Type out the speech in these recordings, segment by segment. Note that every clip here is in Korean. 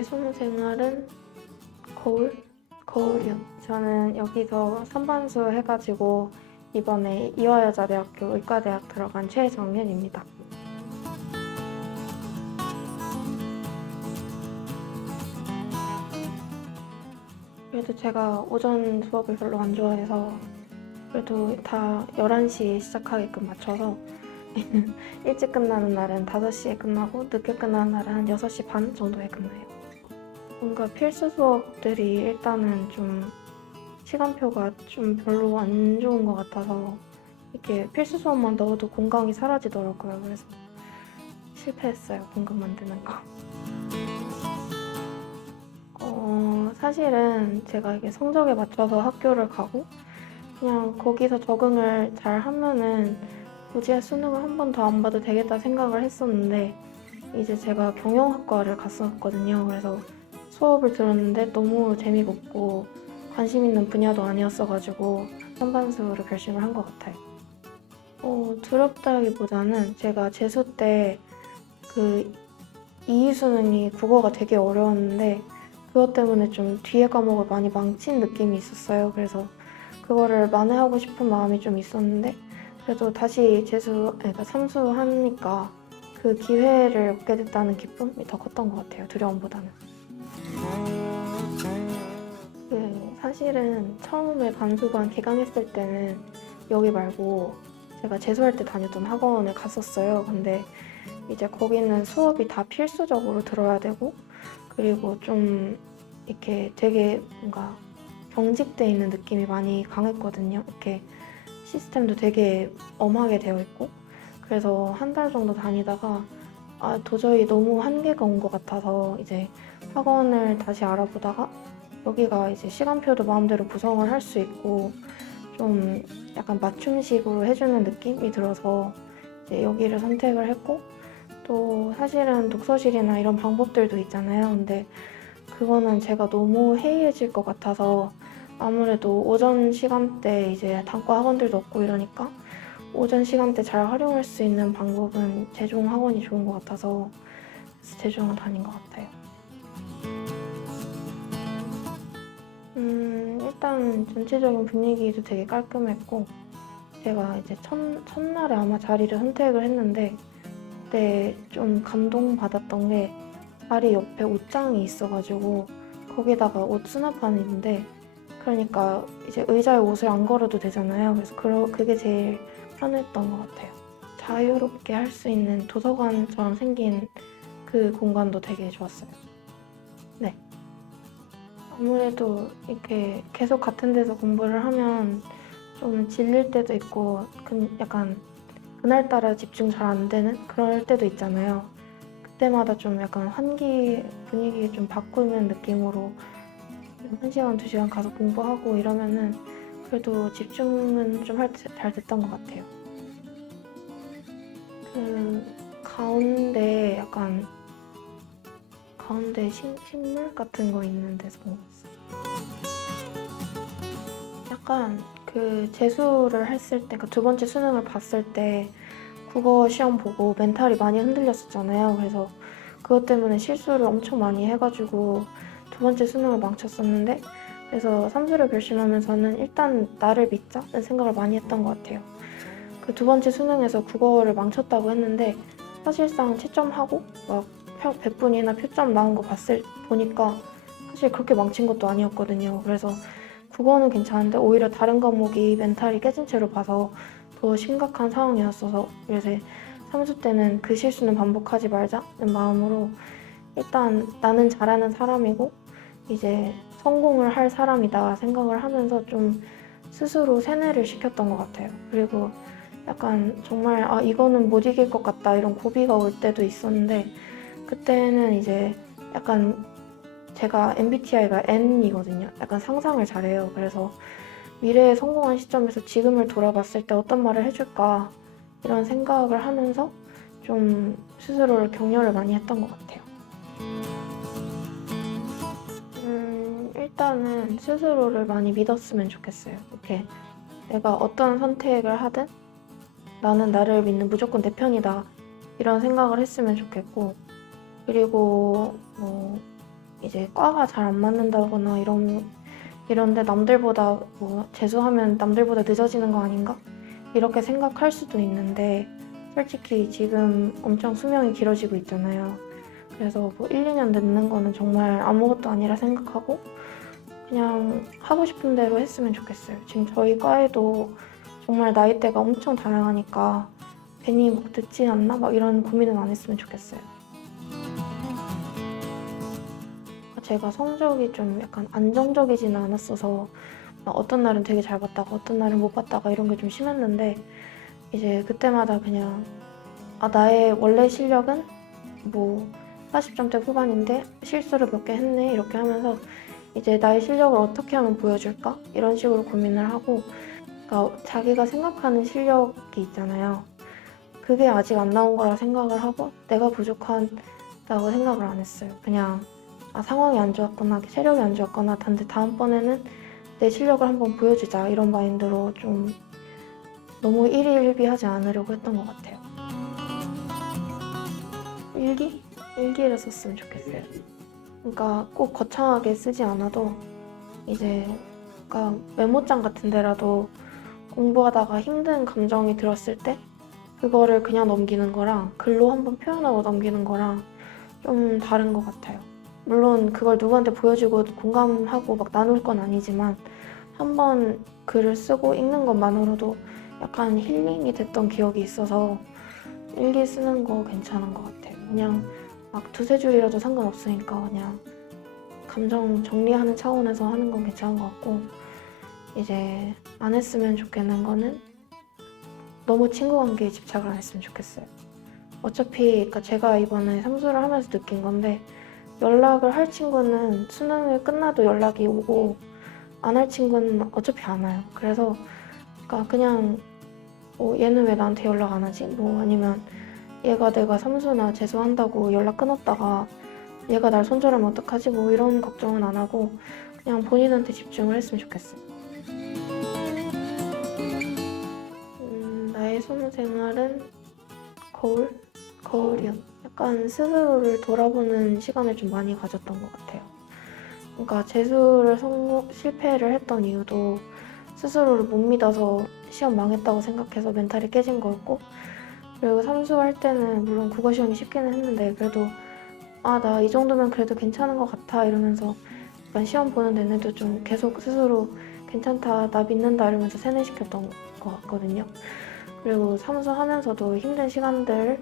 제 수능 생활은 거울? 거울이요. 저는 여기서 선반수 해가지고 이번에 이화여자대학교 의과대학 들어간 최정현입니다. 그래도 제가 오전 수업을 별로 안 좋아해서 그래도 다 11시에 시작하게끔 맞춰서 일찍 끝나는 날은 5시에 끝나고 늦게 끝나는 날은 한 6시 반 정도에 끝나요. 뭔가 필수 수업들이 일단은 좀 시간표가 좀 별로 안 좋은 것 같아서 이렇게 필수 수업만 넣어도 공강이 사라지더라고요. 그래서 실패했어요. 공강 만드는 거. 어, 사실은 제가 이게 성적에 맞춰서 학교를 가고 그냥 거기서 적응을 잘 하면은 굳이 수능을 한 번 더 안 봐도 되겠다 생각을 했었는데 이제 제가 경영학과를 갔었거든요. 그래서 수업을 들었는데 너무 재미가 없고 관심 있는 분야도 아니었어가지고 선반수를 결심을 한 것 같아요. 어, 두렵다기보다는 제가 재수 때그 이의 수능이 국어가 되게 어려웠는데 그것 때문에 좀 뒤에 과목을 많이 망친 느낌이 있었어요. 그래서 그거를 만회하고 싶은 마음이 좀 있었는데 그래도 다시 재수, 그러니까 삼수하니까 그 기회를 얻게 됐다는 기쁨이 더 컸던 것 같아요. 두려움보다는. 사실은 처음에 반수반 개강했을 때는 여기 말고 제가 재수할 때 다녔던 학원을 갔었어요. 근데 이제 거기는 수업이 다 필수적으로 들어야 되고 그리고 좀 이렇게 되게 뭔가 경직돼 있는 느낌이 많이 강했거든요. 이렇게 시스템도 되게 엄하게 되어 있고 그래서 한 달 정도 다니다가 아 도저히 너무 한계가 온 것 같아서 이제 학원을 다시 알아보다가 여기가 이제 시간표도 마음대로 구성을 할 수 있고 좀 약간 맞춤식으로 해주는 느낌이 들어서 이제 여기를 선택을 했고 또 사실은 독서실이나 이런 방법들도 있잖아요. 근데 그거는 제가 너무 해이해질 것 같아서 아무래도 오전 시간대 이제 단과 학원들도 없고 이러니까 오전 시간대 잘 활용할 수 있는 방법은 재종 학원이 좋은 것 같아서 재종을 다닌 것 같아요. 일단 전체적인 분위기도 되게 깔끔했고 제가 이제 첫, 첫날에 아마 자리를 선택을 했는데 그때 좀 감동받았던 게 자리 옆에 옷장이 있어가지고 거기다가 옷 수납판이 있는데 그러니까 이제 의자에 옷을 안 걸어도 되잖아요. 그래서 그러, 그게 제일 편했던 것 같아요. 자유롭게 할 수 있는 도서관처럼 생긴 그 공간도 되게 좋았어요. 네. 아무래도 이렇게 계속 같은 데서 공부를 하면 좀 질릴 때도 있고 그 약간 그날따라 집중 잘 안 되는 그럴 때도 있잖아요. 그때마다 좀 약간 환기 분위기 좀 바꾸는 느낌으로 한 시간 두 시간 가서 공부하고 이러면은 그래도 집중은 좀 잘 됐던 것 같아요. 그 가운데 약간 가운데 식, 식물 같은 거 있는 데서 약간 그 재수를 했을 때, 그 두 번째 수능을 봤을 때 국어 시험 보고 멘탈이 많이 흔들렸었잖아요. 그래서 그것 때문에 실수를 엄청 많이 해가지고 두 번째 수능을 망쳤었는데 그래서 삼수를 결심하면서는 일단 나를 믿자는 생각을 많이 했던 것 같아요. 그 두 번째 수능에서 국어를 망쳤다고 했는데 사실상 채점하고 막 100분이나 표점 나온 거 봤을 보니까 사실 그렇게 망친 것도 아니었거든요. 그래서 국어는 괜찮은데 오히려 다른 과목이 멘탈이 깨진 채로 봐서 더 심각한 상황이었어서 그래서 삼수 때는 그 실수는 반복하지 말자는 마음으로 일단 나는 잘하는 사람이고 이제 성공을 할 사람이다 생각을 하면서 좀 스스로 세뇌를 시켰던 것 같아요. 그리고 약간 정말 아 이거는 못 이길 것 같다 이런 고비가 올 때도 있었는데 그때는 이제 약간 제가 MBTI가 N이거든요. 약간 상상을 잘해요. 그래서 미래에 성공한 시점에서 지금을 돌아봤을 때 어떤 말을 해줄까 이런 생각을 하면서 좀 스스로를 격려를 많이 했던 것 같아요. 음, 일단은 스스로를 많이 믿었으면 좋겠어요. 이렇게 내가 어떤 선택을 하든 나는 나를 믿는 무조건 내 편이다 이런 생각을 했으면 좋겠고 그리고 뭐 이제 과가 잘 안 맞는다거나 이런 이런데 남들보다 뭐 재수하면 남들보다 늦어지는 거 아닌가 이렇게 생각할 수도 있는데 솔직히 지금 엄청 수명이 길어지고 있잖아요. 그래서 뭐 1, 2년 늦는 거는 정말 아무것도 아니라 생각하고 그냥 하고 싶은 대로 했으면 좋겠어요. 지금 저희 과에도 정말 나이대가 엄청 다양하니까 괜히 막 늦지 않나 막 이런 고민은 안 했으면 좋겠어요. 제가 성적이 좀 약간 안정적이지는 않았어서 막 어떤 날은 되게 잘 봤다가 어떤 날은 못 봤다가 이런 게 좀 심했는데 이제 그때마다 그냥 아 나의 원래 실력은 뭐 40점대 후반인데 실수를 몇 개 했네 이렇게 하면서 이제 나의 실력을 어떻게 하면 보여줄까 이런 식으로 고민을 하고 그러니까 자기가 생각하는 실력이 있잖아요. 그게 아직 안 나온 거라 생각을 하고 내가 부족하다고 생각을 안 했어요. 그냥 아, 상황이 안 좋았거나 체력이 안 좋았거나 단데 다음번에는 내 실력을 한번 보여주자 이런 마인드로 좀 너무 일희일비하지 않으려고 했던 것 같아요. 일기? 일기를 썼으면 좋겠어요. 그러니까 꼭 거창하게 쓰지 않아도 이제 그러니까 메모장 같은 데라도 공부하다가 힘든 감정이 들었을 때 그거를 그냥 넘기는 거랑 글로 한번 표현하고 넘기는 거랑 좀 다른 것 같아요. 물론 그걸 누구한테 보여주고 공감하고 막 나눌 건 아니지만 한 번 글을 쓰고 읽는 것만으로도 약간 힐링이 됐던 기억이 있어서 일기 쓰는 거 괜찮은 것 같아요. 그냥 막 두세 줄이라도 상관없으니까 그냥 감정 정리하는 차원에서 하는 건 괜찮은 것 같고 이제 안 했으면 좋겠는 거는 너무 친구 관계에 집착을 안 했으면 좋겠어요. 어차피 그러니까 제가 이번에 삼수를 하면서 느낀 건데 연락을 할 친구는 수능을 끝나도 연락이 오고 안 할 친구는 어차피 안 와요. 그래서 그러니까 그냥 뭐 얘는 왜 나한테 연락 안 하지? 뭐 아니면 얘가 내가 삼수나 재수한다고 연락 끊었다가 얘가 날 손절하면 어떡하지? 뭐 이런 걱정은 안 하고 그냥 본인한테 집중을 했으면 좋겠어요. 음, 나의 수능 생활은 거울? 거울이요. 약간 스스로를 돌아보는 시간을 좀 많이 가졌던 것 같아요. 그러니까 재수를 성공, 실패를 했던 이유도 스스로를 못 믿어서 시험 망했다고 생각해서 멘탈이 깨진 거였고 그리고 삼수할 때는 물론 국어 시험이 쉽기는 했는데 그래도 아 나 이 정도면 그래도 괜찮은 것 같아 이러면서 약간 시험 보는 내내도 좀 계속 스스로 괜찮다 나 믿는다 이러면서 세뇌시켰던 것 같거든요. 그리고 삼수하면서도 힘든 시간들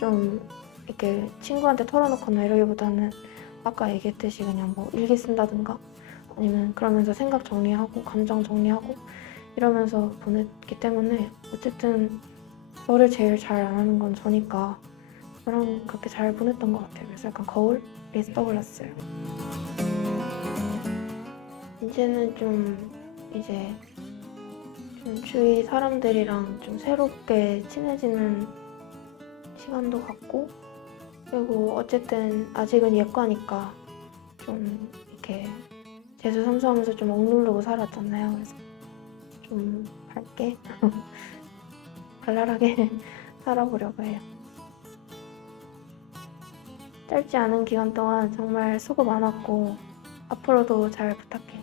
좀 이렇게 친구한테 털어놓거나 이러기보다는 아까 얘기했듯이 그냥 뭐 일기 쓴다든가 아니면 그러면서 생각 정리하고 감정 정리하고 이러면서 보냈기 때문에 어쨌든 저를 제일 잘안 하는 건 저니까 저랑 그렇게 잘 보냈던 것 같아요. 그래서 약간 거울이 떠올랐어요. 이제는 좀 이제 좀 주위 사람들이랑 좀 새롭게 친해지는 시간도 갖고 그리고 어쨌든 아직은 예과니까 좀 이렇게 재수 삼수하면서 좀 억누르고 살았잖아요. 그래서 좀 밝게 발랄하게 살아보려고 해요. 짧지 않은 기간 동안 정말 수고 많았고 앞으로도 잘 부탁해요.